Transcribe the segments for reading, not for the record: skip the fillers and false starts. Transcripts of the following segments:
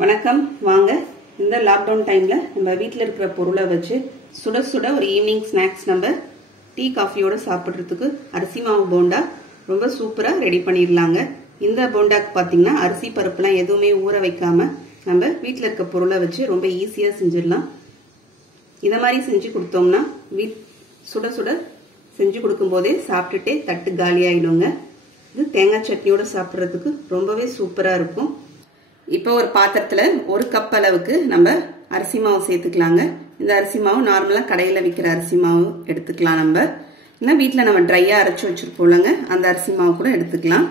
வணக்கம் வாங்க இந்த லாக்டவுன் டைம்ல நம்ம வீட்ல இருக்கிற பொருளை வச்சு சுட சுட ஒரு ஈவினிங் ஸ்நாக்ஸ் நம்ம டீ காஃபியோட சாப்பிடுறதுக்கு அரிசி மாவு போண்டா ரொம்ப சூப்பரா ரெடி பண்ணிடலாங்க. இந்த போண்டாக்கு பாத்தீங்கன்னா அரிசி பருப்புலாம் எதுவுமே ஊற வைக்காம நம்ம வீட்ல இருக்க பொருளை வச்சு ரொம்ப ஈஸியா செஞ்சிடலாம். இத மாதிரி செஞ்சு கொடுத்தோம்னா சுட சுட செஞ்சு கொடுக்கும் போதே சாப்பிட்டுட்டே தட்டு காலி ஆயிடுங்க. இது தேங்காய் சட்னியோட சாப்பிட்றதுக்கு ரொம்பவே சூப்பரா இருக்கும். இப்போ ஒரு பாத்திரத்துல ஒரு கப் அளவுக்கு நம்ம அரிசி மாவு சேர்த்துக்கலாங்க. இந்த அரிசி மாவு நார்மலா கடையில விற்கிற அரிசி மாவு எடுத்துக்கலாம். நம்ம இல்லை வீட்டில் நம்ம ட்ரையா அரைச்சி வச்சிருப்போம்லங்க, அந்த அரிசி மாவு கூட எடுத்துக்கலாம்.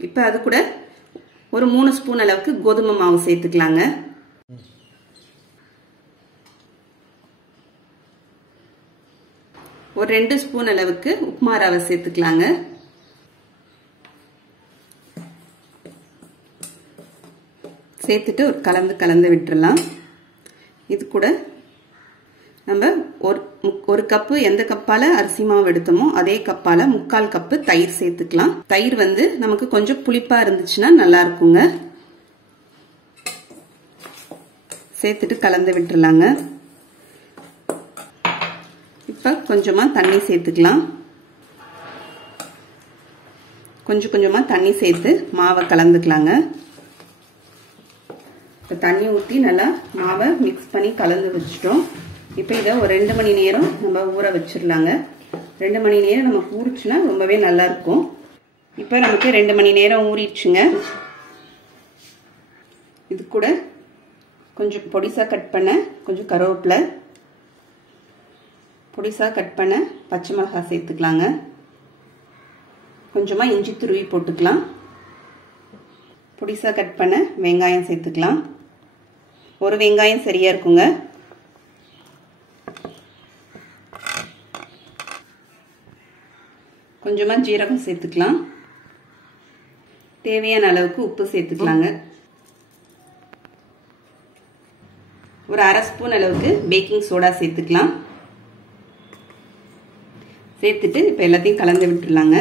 இப்போ அது கூட ஒரு 3 ஸ்பூன் அளவுக்கு கோதுமை மாவு சேர்த்துக்கலாங்க. ஒரு 2 ஸ்பூன் அளவுக்கு உப்புமா ரவை சேர்த்துக்கலாங்க. சேர்த்துட்டு ஒரு கலந்து விட்டுறலாம். இது கூட நம்ம ஒரு கப்பு எந்த கப்பால அரிசி மாவு எடுத்தோமோ அதே கப்பால 3/4 கப்பு தயிர் சேர்த்துக்கலாம். தயிர் நமக்கு கொஞ்சம் புளிப்பா இருந்துச்சுன்னா நல்லா இருக்குங்க. சேர்த்துட்டு கலந்து விட்டுறலாங்க. இப்ப கொஞ்சமா தண்ணி சேர்த்துக்கலாம். கொஞ்சமா தண்ணி சேர்த்து மாவை கலந்துக்கலாங்க. இப்போ தண்ணி ஊற்றி நல்லா மாவை மிக்ஸ் பண்ணி கலந்து வச்சுட்டோம். இப்போ இதை ஒரு 2 மணி நேரம் நம்ம ஊற வச்சிடலாங்க. 2 மணி நேரம் நமக்கு ஊறிச்சுன்னா ரொம்பவே நல்லா இருக்கும். இப்போ நமக்கு 2 மணி நேரம் ஊறிடுச்சுங்க. இது கூட கொஞ்சம் பொடிசா கட் பண்ண கொஞ்சம் கருவேப்பிலை, பொடிசா கட் பண்ண பச்சை மிளகாய் சேர்த்துக்கலாங்க. கொஞ்சமா இஞ்சி துருவி போட்டுக்கலாம். பொடிசா கட் பண்ண வெங்காயம் சேர்த்துக்கலாம். ஒரு வெங்காயம் சரியா இருக்குங்க. கொஞ்சமா ஜீரகம் சேர்த்துக்கலாம். தேவையான அளவுக்கு உப்பு சேர்த்துக்கலாங்க. ஒரு 1/2 ஸ்பூன் அளவுக்கு பேக்கிங் சோடா சேர்த்துக்கலாம். சேர்த்துட்டு இப்ப எல்லாத்தையும் கலந்து விட்டுடலாங்க.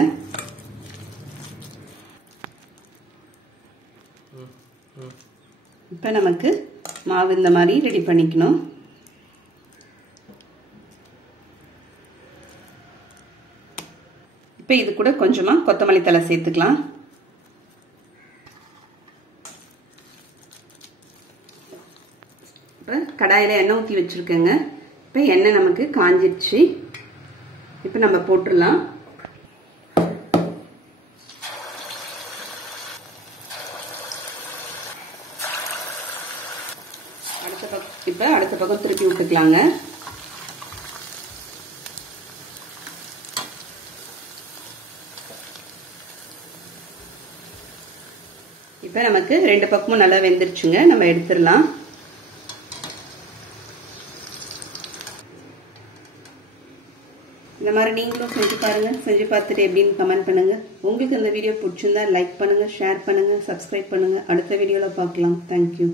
இப்ப நமக்கு மாவு இந்த மாதிரி ரெடி பண்ணிக்கணும். இப்ப இது கூட கொஞ்சமா கொத்தமல்லி தழை சேர்த்துக்கலாம். இப்ப கடாயில எண்ணெய் ஊற்றி வச்சிருக்கேங்க. இப்ப எண்ணெய் நமக்கு காஞ்சிருச்சு. இப்ப நம்ம போட்டுடலாம். இப்ப அடுத்த பக்கம் திருப்பி விட்டுக்கலாங்க. இப்ப நமக்கு 2 பக்கமும் நல்லா வெந்துருச்சுங்க. நம்ம எடுத்துடலாம். இந்த மாதிரி நீங்களும் செஞ்சு பாருங்க. செஞ்சு பார்த்துட்டு எப்படின்னு கமெண்ட் பண்ணுங்க. உங்களுக்கு இந்த வீடியோ பிடிச்சிருந்தா லைக் பண்ணுங்க, ஷேர் பண்ணுங்க, சப்ஸ்கிரைப் பண்ணுங்க. அடுத்த வீடியோல பார்க்கலாம். தேங்க்யூ.